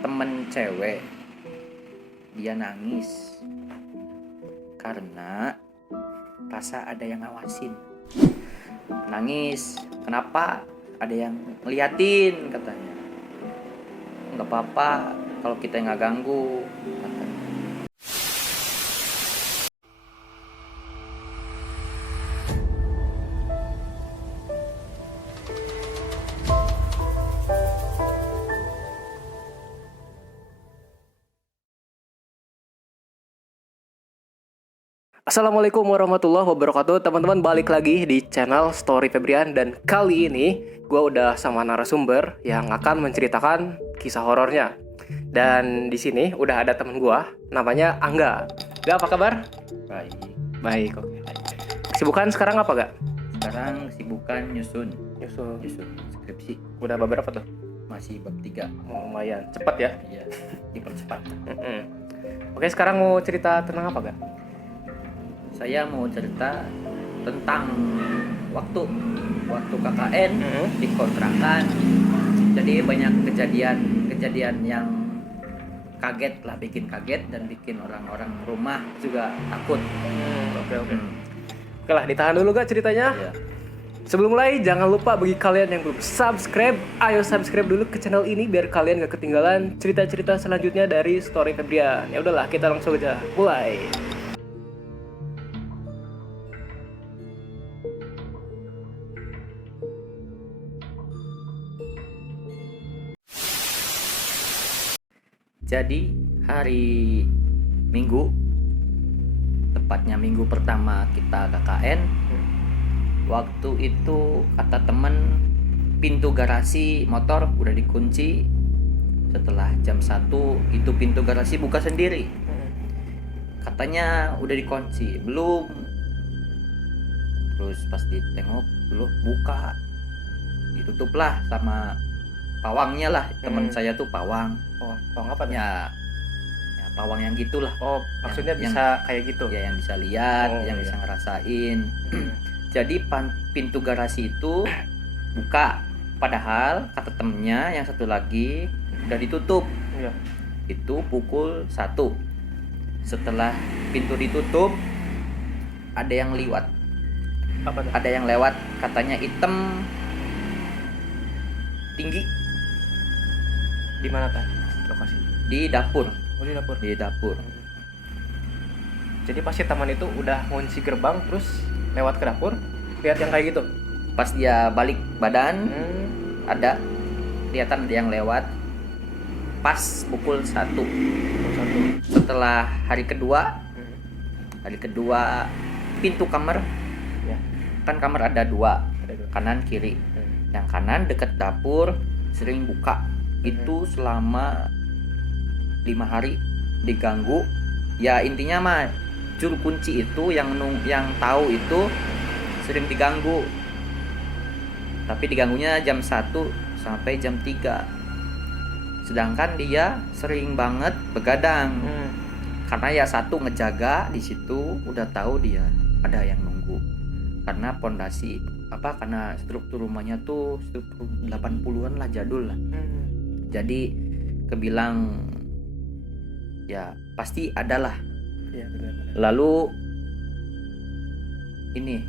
temen cewek, dia nangis karena rasa ada yang ngawasin. Nangis, kenapa? Ada yang ngeliatin katanya. Nggak apa-apa kalau kita nggak ganggu katanya. Assalamualaikum warahmatullahi wabarakatuh. Teman-teman, balik lagi di channel Story Febrian. Dan kali ini gue udah sama narasumber yang akan menceritakan kisah horornya. Dan di sini udah ada temen gue, namanya Angga. Gak, apa kabar? Baik. Baik, oke. Kesibukan sekarang apa, Gak? Sekarang sibukan nyusun Nyusul. skripsi. Udah beberapa tuh? Masih bab 3. Lumayan cepet ya. Iya, dipercepat. Oke, sekarang mau cerita tentang apa, Gak? Saya mau cerita tentang waktu KKN di kontrakan. Jadi banyak kejadian yang kaget lah, bikin kaget dan bikin orang-orang rumah juga takut. Oke. Oke lah, ditahan dulu Gak ceritanya. Ya. Sebelum mulai, jangan lupa bagi kalian yang belum subscribe, ayo subscribe dulu ke channel ini biar kalian gak ketinggalan cerita-cerita selanjutnya dari Story Febrian. Ya udahlah, kita langsung aja mulai. Jadi hari Minggu, tepatnya minggu pertama kita KKN, waktu itu kata temen pintu garasi motor udah dikunci. Setelah jam 1 itu pintu garasi buka sendiri. Katanya udah dikunci, belum. Terus pas ditengok, belum, buka. Ditutuplah sama pawangnya lah. Teman saya tuh pawang. Oh, apa nih? Ya pawang yang gitulah. Oh, maksudnya yang bisa kayak gitu? Ya, yang bisa lihat, yang iya. bisa ngerasain. Jadi pintu garasi itu buka, padahal kata temennya yang satu lagi udah ditutup. Iya. Itu pukul 1. Setelah pintu ditutup, ada yang lewat. Apa tuh? Ada yang lewat, katanya hitam, tinggi, Di mana tadi lokasi? di dapur. Oh, di dapur. Di dapur. Jadi pas si teman itu udah ngunci gerbang terus lewat ke dapur, lihat yang kayak gitu. Pas dia balik badan, ada kelihatan ada yang lewat pas pukul 1. Setelah hari kedua pintu kamar, Ya. kan kamar ada 2, Ada dua. kanan kiri. Yang kanan deket dapur sering buka. Itu selama 5 hari diganggu. Ya intinya mah juru kunci itu yang tahu itu sering diganggu. Tapi diganggunya jam 1 sampai jam 3. Sedangkan dia sering banget begadang. Karena ya satu ngejaga di situ, udah tahu dia ada yang nunggu. Karena pondasi karena struktur rumahnya tuh struktur 80-an lah, jadul lah. Jadi kebilang ya pasti ada lah. Iya, benar-benar. Lalu ini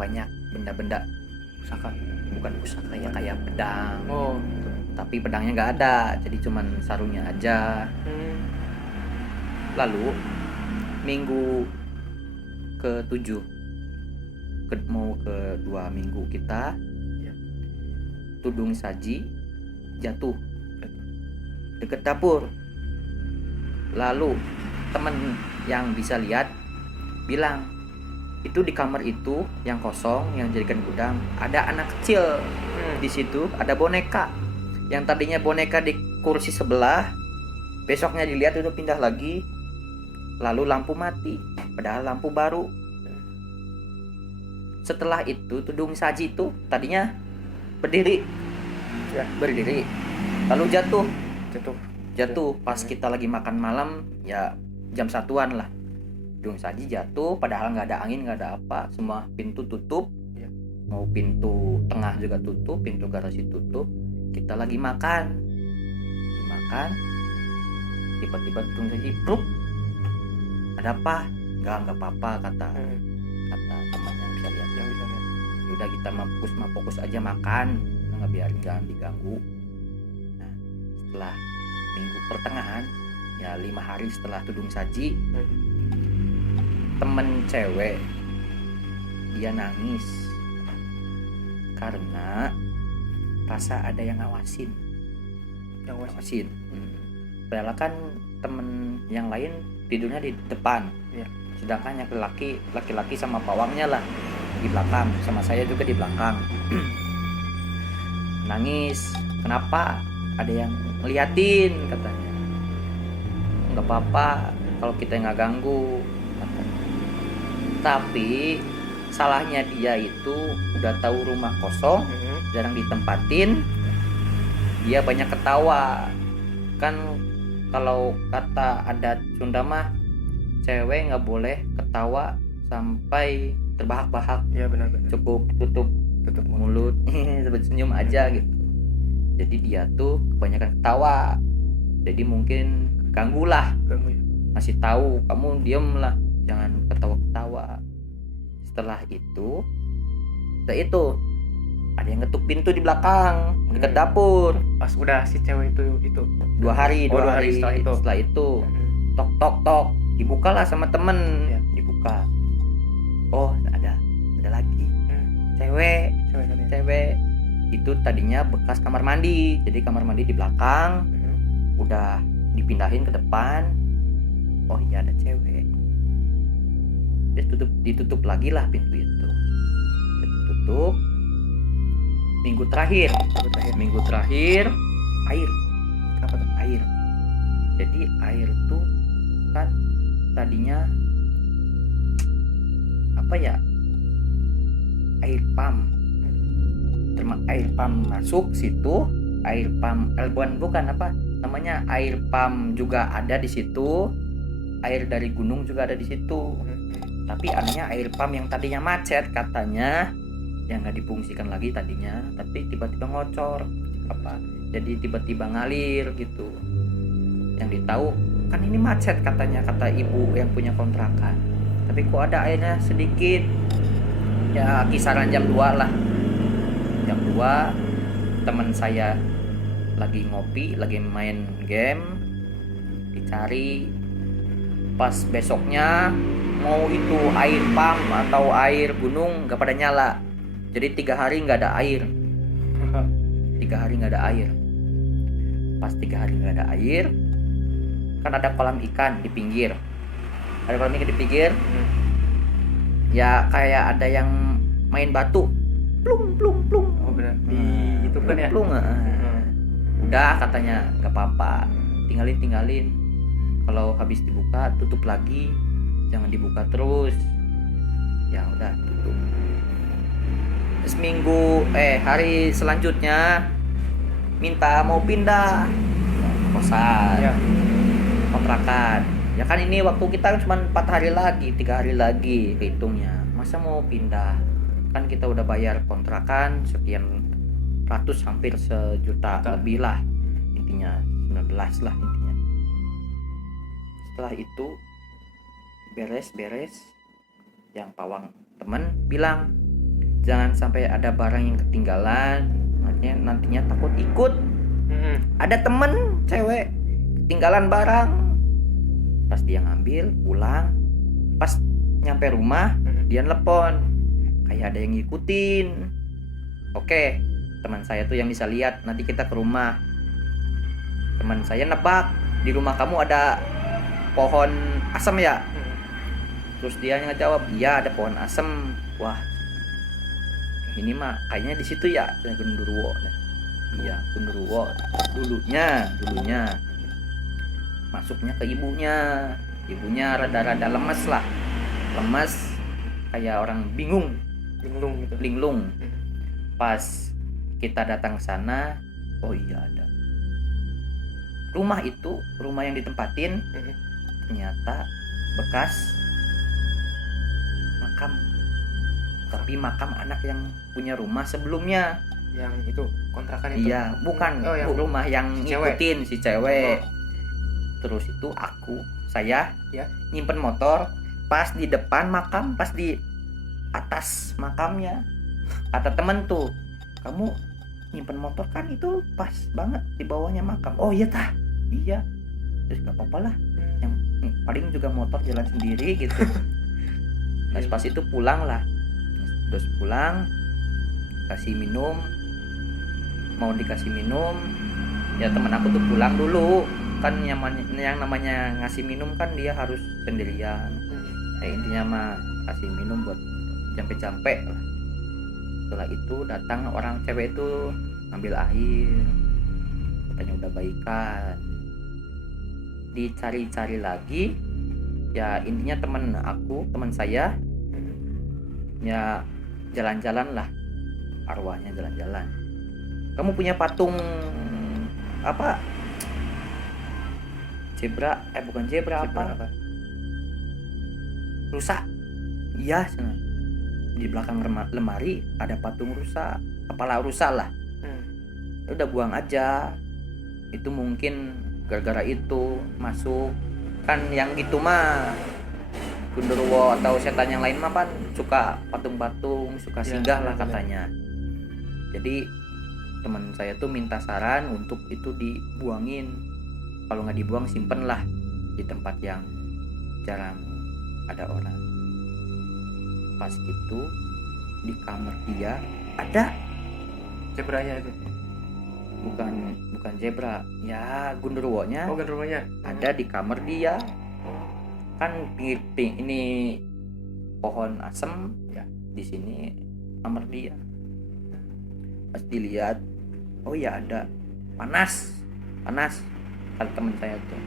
banyak benda-benda Pusaka. bukan pusaka ya, kayak pedang. Oh. Tapi pedangnya nggak ada, jadi cuman sarungnya aja. Lalu minggu ke-7, mau ke 2 minggu kita, Ya. tudung saji jatuh deket dapur. Lalu temen yang bisa lihat bilang, itu di kamar itu yang kosong, yang jadikan gudang, ada anak kecil. Di situ ada boneka. Yang tadinya boneka di kursi sebelah, besoknya dilihat udah pindah lagi. Lalu lampu mati, padahal lampu baru. Setelah itu tudung saji itu tadinya berdiri. Ya. Berdiri. Lalu jatuh pas Ya. kita lagi makan malam, ya jam 1-an lah. Tudung saji jatuh, padahal nggak ada angin, nggak ada apa, semua pintu tutup. Ya. Mau pintu tengah juga tutup, pintu garasi tutup. Kita lagi makan, makan, tiba-tiba tudung saji pluk, ada apa? Enggak apa-apa, kata teman yang bisa lihat. Yang bisa lihat. Udah kita fokus aja makan, nggak biarin jangan diganggu. Nah, setelah minggu pertengahan, ya 5 hari setelah tudung saji, temen cewek dia nangis karena rasa ada yang ngawasin. Padahal kan temen yang lain tidurnya di depan, Iya. sedangkan yang laki-laki sama pawangnya lah di belakang, sama saya juga di belakang. Nangis, kenapa? Ada yang ngeliatin, katanya. Nggak apa-apa kalau kita nggak ganggu, katanya. Tapi salahnya dia itu udah tahu rumah kosong, jarang ditempatin, dia banyak ketawa. Kan kalau kata adat Sunda mah, cewek nggak boleh ketawa sampai terbahak-bahak. Iya, benar-benar. Cukup tutup mulut sampai senyum aja gitu. Jadi dia tuh kebanyakan ketawa, jadi mungkin ganggu lah. Ganggu ya. Masih tahu, kamu diem lah, jangan ketawa-ketawa. Setelah itu ada yang ngetuk pintu di belakang dekat dapur. Pas udah si cewek itu 2 hari setelah itu. Tok, dibukalah sama temen. Ya. Dibuka, oh ada lagi cewek itu. Tadinya bekas kamar mandi, jadi kamar mandi di belakang udah dipindahin ke depan. Oh iya, ada cewek. Dia ditutup lagi lah pintu itu. Ditutup. Minggu terakhir air. Apa tuh? Air. Jadi air tuh kan tadinya apa ya? Air pump. Air pump masuk situ, air pump bukan apa namanya, air pump juga ada di situ, air dari gunung juga ada di situ. Tapi anehnya air pump yang tadinya macet katanya yang nggak difungsikan lagi tadinya, tapi tiba-tiba ngocor jadi tiba-tiba ngalir gitu. Yang ditahu kan ini macet katanya, kata ibu yang punya kontrakan, tapi kok ada airnya sedikit. Ya kisaran jam 2 lah. Jam 2 teman saya lagi ngopi, lagi main game, dicari. Pas besoknya mau itu air pump atau air gunung nggak pada nyala. Jadi 3 hari nggak ada air. 3 hari nggak ada air. Pas 3 hari nggak ada air, kan ada kolam ikan di pinggir. Ya kayak ada yang main batu, plung. Oh benar. Itu kan ya. Plung. Udah katanya nggak apa-apa, tinggalin. Kalau habis dibuka tutup lagi, jangan dibuka terus. Ya udah tutup. Hari selanjutnya minta mau pindah kosan, Ya. kontrakan. Ya kan ini waktu kita cuma 4 hari lagi, 3 hari lagi kehitungnya. Masa mau pindah? Kan kita udah bayar kontrakan sekian ratus, hampir sejuta lebih lah intinya, 19 lah intinya. Setelah itu beres, yang pawang temen bilang jangan sampai ada barang yang ketinggalan, nantinya takut ikut. Ada temen cewek ketinggalan barang, pas dia ngambil pulang, pas nyampe rumah dia nelpon kayak ada yang ngikutin. Oke, teman saya tuh yang bisa lihat, nanti kita ke rumah. Teman saya nebak, di rumah kamu ada pohon asem ya? Terus dia ngejawab, iya ada pohon asem. Wah, ini mah kayaknya di situ ya, Gundurwo. Iya, Gundurwo dulunya. Masuknya ke ibunya rada-rada lemes lah, kayak orang linglung. Pas kita datang ke sana, oh iya ada. Rumah yang ditempatin ternyata bekas makam, tapi makam anak yang punya rumah sebelumnya. Yang itu kontrakan itu. Iya, bukan Oh, yang rumah yang si cewek. ngikutin si cewek. Oh. Terus itu saya Ya. nyimpen motor pas di depan makam, pas di atas makamnya. Kata temen tuh, kamu nyimpen motor kan itu pas banget di bawahnya makam. Oh iya tah, iya. Terus gak apa-apa lah, yang paling juga motor jalan sendiri gitu. Nah pas itu pulang lah, terus pulang kasih minum, mau dikasih minum, ya temen aku tuh pulang dulu kan, yang namanya ngasih minum kan dia harus sendirian. Intinya mah kasih minum buat jampe-jampe lah. Setelah itu datang orang cewek itu ngambil air, katanya udah baikan. Dicari-cari lagi, ya intinya teman saya ya jalan-jalan lah, arwahnya jalan-jalan. Kamu punya patung apa, zebra, bukan zebra, apa? Rusa. Iya, di belakang lemari ada patung rusa, kepala rusa lah. Udah buang aja. Itu mungkin gara-gara itu masuk kan, yang gitu mah Gundurwo atau setan yang lain mah kan suka patung-patung, suka singgah lah katanya. Jadi teman saya tuh minta saran untuk itu dibuangin. Kalau nggak dibuang simpen lah di tempat yang jarang ada orang. Pas gitu di kamar dia ada Zebranya itu. Bukan zebra, ya Gundurwonya. Oh, Gundurwonya ada di kamar dia. Kan pinggir ini pohon asem ya, di sini kamar dia. Pas dilihat, oh ya ada, panas kata teman saya tuh.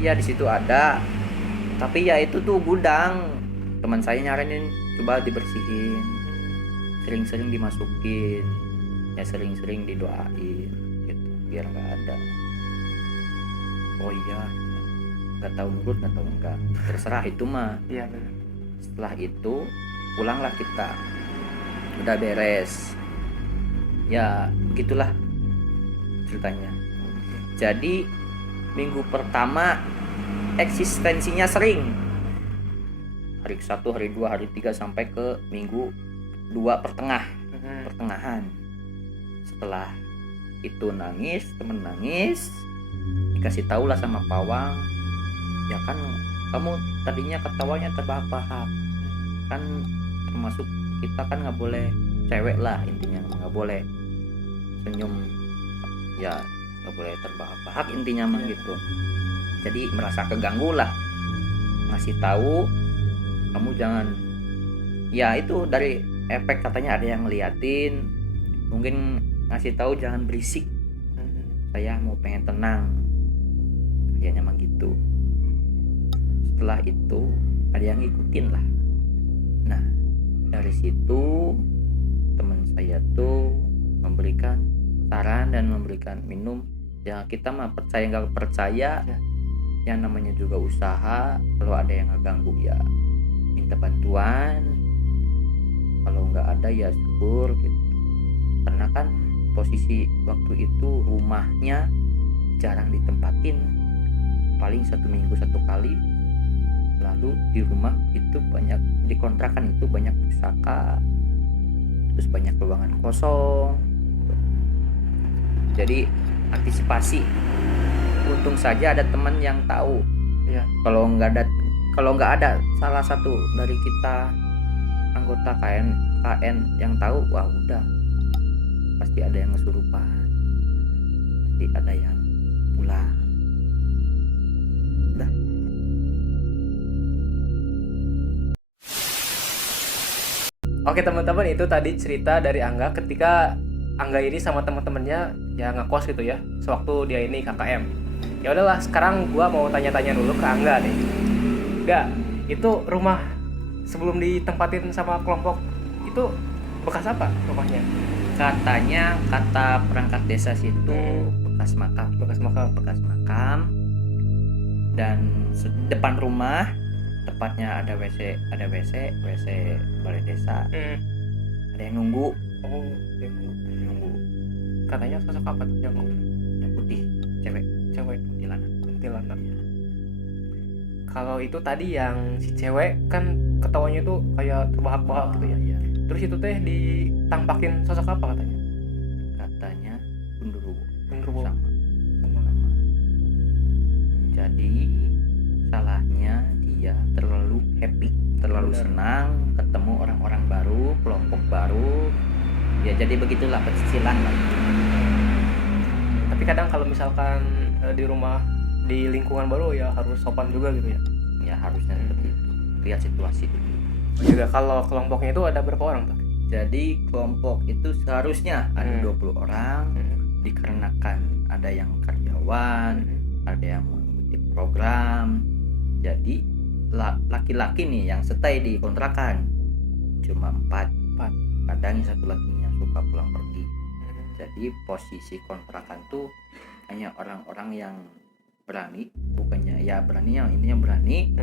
Iya di situ ada, tapi ya itu tuh gudang. Teman saya nyaranin coba dibersihin, sering-sering dimasukin, ya sering-sering didoain gitu biar nggak ada. Oh iya, nggak tahu nurut nggak tahu enggak, terserah itu mah. Iya benar. Setelah itu pulanglah kita, udah beres ya, begitulah ceritanya. Jadi minggu pertama eksistensinya sering, hari 1, hari 2, hari 3 sampai ke minggu 2 pertengahan. Setelah itu nangis, temen nangis, dikasih tahu lah sama pawang, ya kan kamu tadinya ketawanya terbahak-bahak kan, termasuk kita kan nggak boleh cewek lah, intinya nggak boleh senyum, ya nggak boleh terbahak-bahak intinya mah gitu. Jadi merasa keganggu lah, ngasih tahu kamu jangan, ya itu dari efek katanya ada yang ngeliatin, mungkin ngasih tahu jangan berisik, saya mau pengen tenang, kayaknya mah gitu. Setelah itu ada yang ngikutin lah. Nah dari situ teman saya tuh memberikan saran dan memberikan minum. Ya kita mah percaya nggak percaya ya, yang namanya juga usaha. Kalau ada yang ngeganggu ya minta bantuan, kalau nggak ada ya syukur gitu. Karena kan posisi waktu itu rumahnya jarang ditempatin, paling 1 minggu 1 kali. Lalu di rumah itu banyak, di kontrakan itu banyak pusaka, terus banyak ruangan kosong. Jadi antisipasi, untung saja ada teman yang tahu ya. Kalau nggak ada salah satu dari kita anggota KN yang tahu, wah udah pasti ada yang kesurupan, pasti ada yang pulang. Udah. Oke teman-teman, itu tadi cerita dari Angga ketika Angga ini sama teman-temannya ya ngekos gitu ya, sewaktu dia ini KKM. Ya udahlah, sekarang gua mau tanya-tanya dulu ke Angga nih. Enggak, itu rumah sebelum ditempatin sama kelompok itu bekas apa rumahnya? Katanya kata perangkat desa situ bekas makam. Dan depan rumah tepatnya ada WC balai desa. Ada yang nunggu. Katanya sosok apa tuh yang putih, cewek cewek kuntilanak. kuntilanak? Kalau itu tadi yang si cewek kan ketawanya tuh kayak terbahak-bahak gitu ya. Iya. Terus itu teh ditampakin sosok apa katanya? Katanya genderuwo Genderuwo. sama. Sama. Jadi salahnya dia terlalu happy, terlalu Benar. senang ketemu orang-orang baru, kelompok baru. Ya jadi begitulah pecicilan lah. Tapi kadang kalau misalkan di rumah di lingkungan baru ya harus sopan juga gitu ya. Ya harusnya seperti itu. Lihat situasi dulu. Juga kalau kelompoknya itu ada berapa orang tuh? Jadi kelompok itu seharusnya ada 20 orang, dikarenakan ada yang karyawan, ada yang mengikuti program. Jadi laki-laki nih yang stay di kontrakan cuma 4. Kadang yang satu lakinya suka pulang pergi. Jadi posisi kontrakan tuh hanya orang-orang yang berani, bukannya ya berani, yang intinya berani.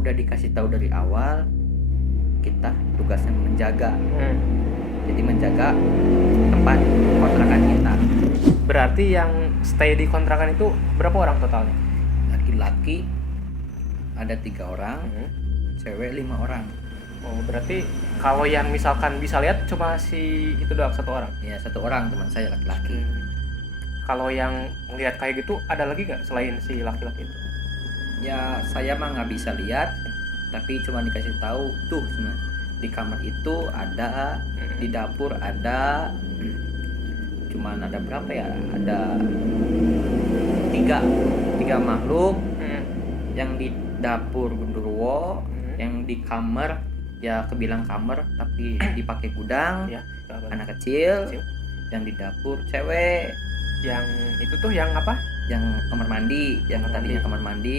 Udah dikasih tahu dari awal, kita tugasnya menjaga. Jadi menjaga tempat kontrakan kita. Berarti yang stay di kontrakan itu berapa orang totalnya? Laki-laki ada 3 orang, cewek 5 orang. Oh, berarti kalau yang misalkan bisa lihat cuma si itu doang, 1 orang. Ya 1 orang teman saya laki-laki. Kalau yang lihat kayak gitu ada lagi nggak selain si laki-laki itu? Ya saya mah nggak bisa lihat, tapi cuma dikasih tahu tuh di kamar itu ada, di dapur ada. Cuman ada berapa ya? Ada 3 makhluk. Yang di dapur genderuwo, yang di kamar ya kebilang kamar tapi dipakai gudang, Ya, anak kecil. Yang di dapur cewek. Yang itu tuh yang apa? Yang kamar mandi, yang Kamar tadinya mandi. kamar mandi,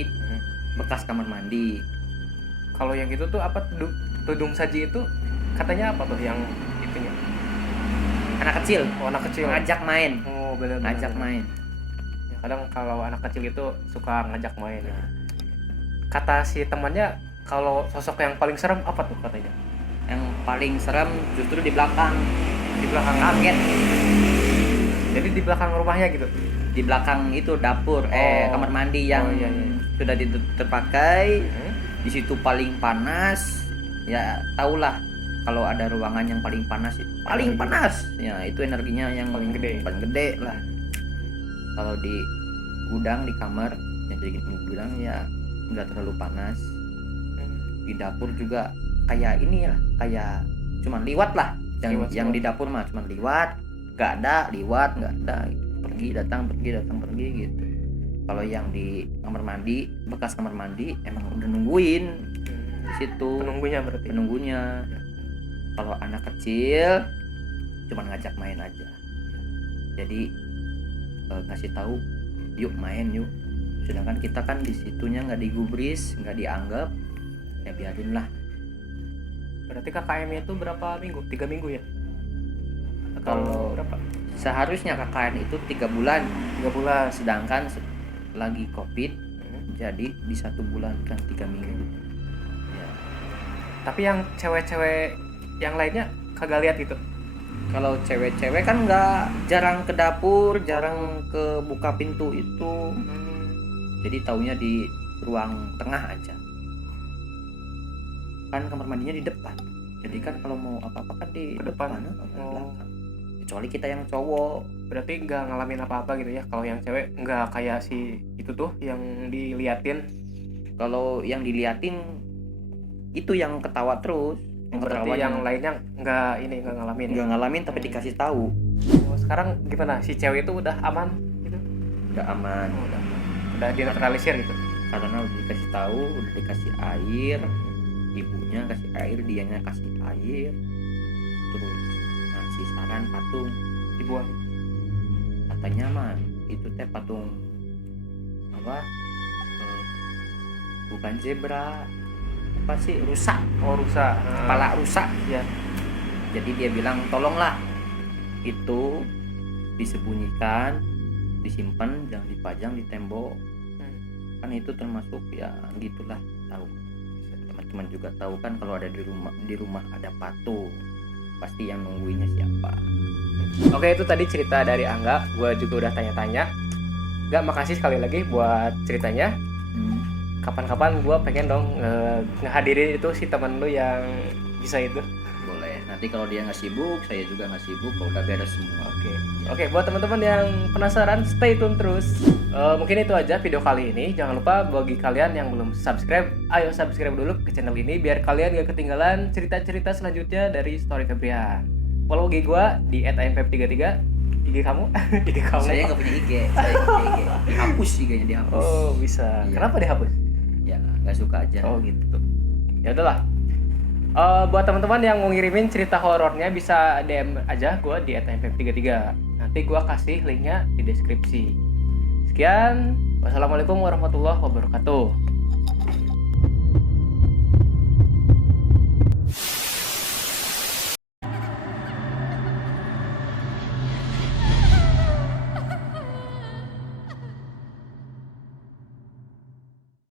bekas kamar mandi. Kalau yang itu tuh apa, tudung saji itu katanya apa tuh yang itunya? Anak kecil. Oh, anak kecil. Ngajak main. Oh, benar. Ngajak main. Ya, kadang kalau anak kecil itu suka ngajak main. Ya. Kata si temannya kalau sosok yang paling serem apa tuh katanya? Yang paling serem justru di belakang. Di belakang. Kaget. Jadi di belakang rumahnya gitu. Di belakang itu dapur, kamar mandi yang iya. sudah terpakai. Di situ paling panas. Ya tahulah kalau ada ruangan yang paling panas, paling panas. Ya itu energinya yang Paling gede lah. Kalau di gudang, di kamar yang jadi gudang ya nggak terlalu panas. Di dapur juga kayak ini ya, kayak cuman liwat lah. Yang di dapur mah cuman liwat, nggak ada, liwat nggak ada, pergi datang pergi gitu. Kalau yang di kamar mandi, bekas kamar mandi emang udah nungguin di situ. Penunggunya. Kalau anak kecil cuman ngajak main aja. Jadi ngasih tahu, yuk main yuk. Sedangkan kita kan di situnya nggak digubris, nggak dianggap, ya biarin lah. Berarti KKM-nya itu berapa minggu? 3 minggu ya? Kalau berapa? Seharusnya KKN itu 3 bulan. 3 bulan. Sedangkan lagi COVID, jadi di 1 bulan kan 3 minggu. Ya. Tapi yang cewek-cewek yang lainnya kagak lihat gitu. Kalau cewek-cewek kan nggak, jarang ke dapur, jarang ke buka pintu itu. Jadi taunya di ruang tengah aja. Kan kamar mandinya di depan. Jadi kan kalau mau apa-apa kan di depan. Belakang. Kecuali kita yang cowok. Berarti nggak ngalamin apa-apa gitu ya. Kalau yang cewek nggak kayak si itu tuh yang diliatin. Kalau yang diliatin itu yang ketawa terus. Berarti yang lainnya nggak ngalamin. Nggak ngalamin tapi dikasih tahu. Sekarang gimana? Si cewek itu udah aman gitu? Udah aman. Udah dinetralisir gitu. Karena udah dikasih tahu, udah dikasih air, ibunya kasih air, dianya kasih air, terus ngasih saran patung Dibuang. Katanya mah itu teh patung apa? Bukan zebra, apa sih, rusa. Oh, rusa. Kepala rusa. Ya. Jadi dia bilang tolonglah itu disembunyikan, disimpan, jangan dipajang di tembok. Kan itu termasuk ya gitulah, tahu. Teman-teman juga tahu kan kalau ada di rumah ada patung, pasti yang nungguinnya siapa. Oke, itu tadi cerita dari Angga. Gue juga udah tanya-tanya. Gak, makasih sekali lagi buat ceritanya. Kapan-kapan gue pengen dong ngehadirin itu si temen lu yang bisa itu. Boleh. Nanti kalau dia nggak sibuk, saya juga nggak sibuk. Kalau udah beres semua. Oke, buat teman-teman yang penasaran, stay tune terus. Mungkin itu aja video kali ini. Jangan lupa bagi kalian yang belum subscribe, ayo subscribe dulu ke channel ini biar kalian gak ketinggalan cerita-cerita selanjutnya dari Story Febrian. Follow IG gue di @imfeb33. IG kamu? IG kamu? Saya nggak punya IG. Saya nggak punya IG. Dihapus IG-nya, dihapus. Oh, bisa. Iya. Kenapa dihapus? Ya nggak suka aja. Oh, gitu. Ya udahlah. Buat teman-teman yang mau ngirimin cerita horornya bisa DM aja gue di @imfeb33. Nanti gue kasih linknya di deskripsi. Sekian, wassalamualaikum warahmatullahi wabarakatuh.